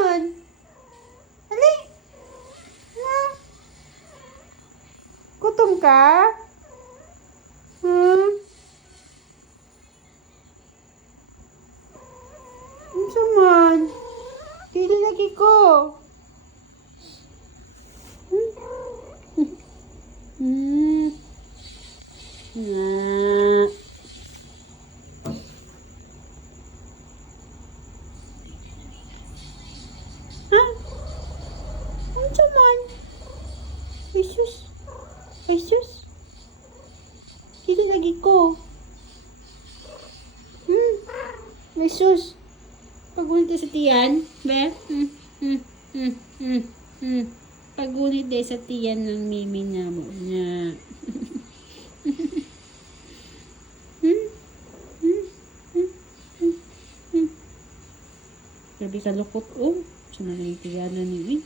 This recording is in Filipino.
man? Ali. Ha? Gutom ka? Hmm? Unsa man? Dili lagi ko. Hmm. Na. Ha? Unsa man? Jesus. Jesus. Dili lagi ko. Jesus. Pagunit sa tiyan, be? Pagunit din sa tiyan ng mimi na mo na. Grabe ka lukot, oh. Saan na yung tiyan na ni